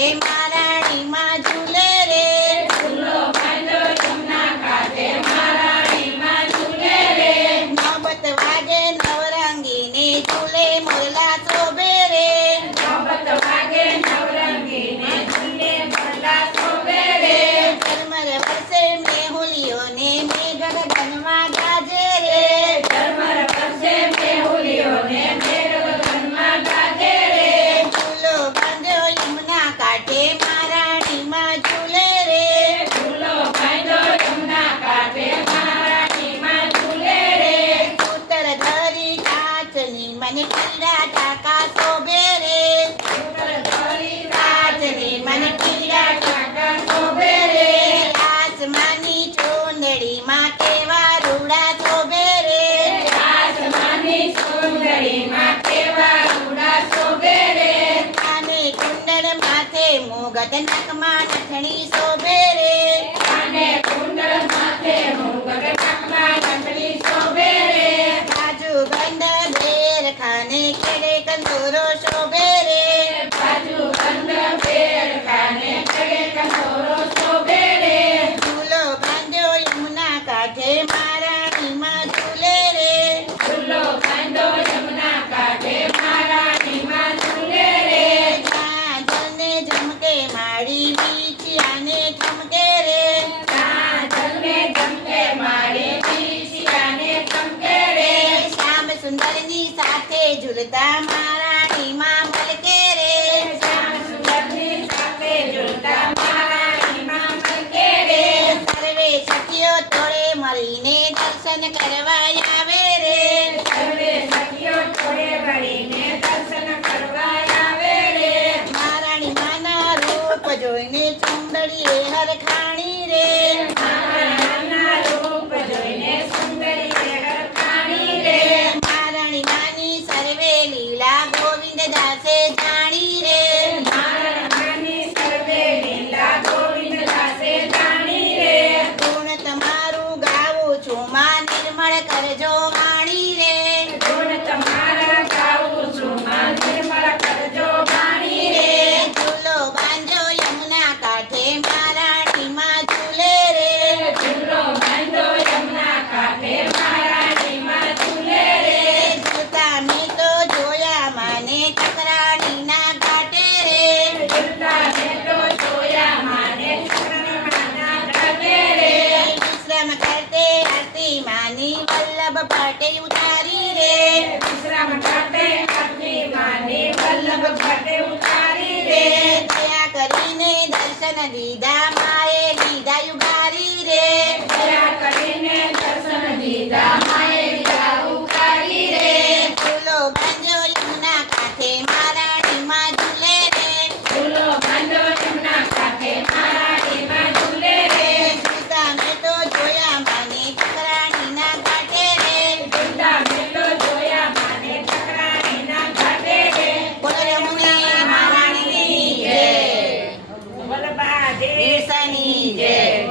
Amen. માથે મુગટ નખમાં નથણી શોભે રે. બાજુ બંધ બેર ખાને ખેડે કંદોરો શોભે રે. ઝૂલો બાંધ્યો યમુના કાંઠે મારાણીમાં ઝૂલે રે કાજલને ઝમકે મારી બીચિયાને ઠમકે રે શ્યામ સુંદરની સાથે ઝૂલતા મારાણીમાં મલકે રે સર્વે સખીઓ તોડે મળીને દર્શન કરવા આવે જોઈને ચુંદડીએ હરખાણી રે મારાણી માની સર્વે લીલા ગોવિંદ દાસે જાણી રે ગુણ તમારું ગાવું છું માં નિર્મળ કરજો વાણી રે રે ઝૂલો બાંધો યમુના કાંઠે મારાણીમાં ઝૂલે રે ઝૂલતા મેં તો જોયા કરતે પાટે ઉતારી રે વિશ્રામ ઘાટે ઉતારી રે. દયા કરીને દર્શન દીધા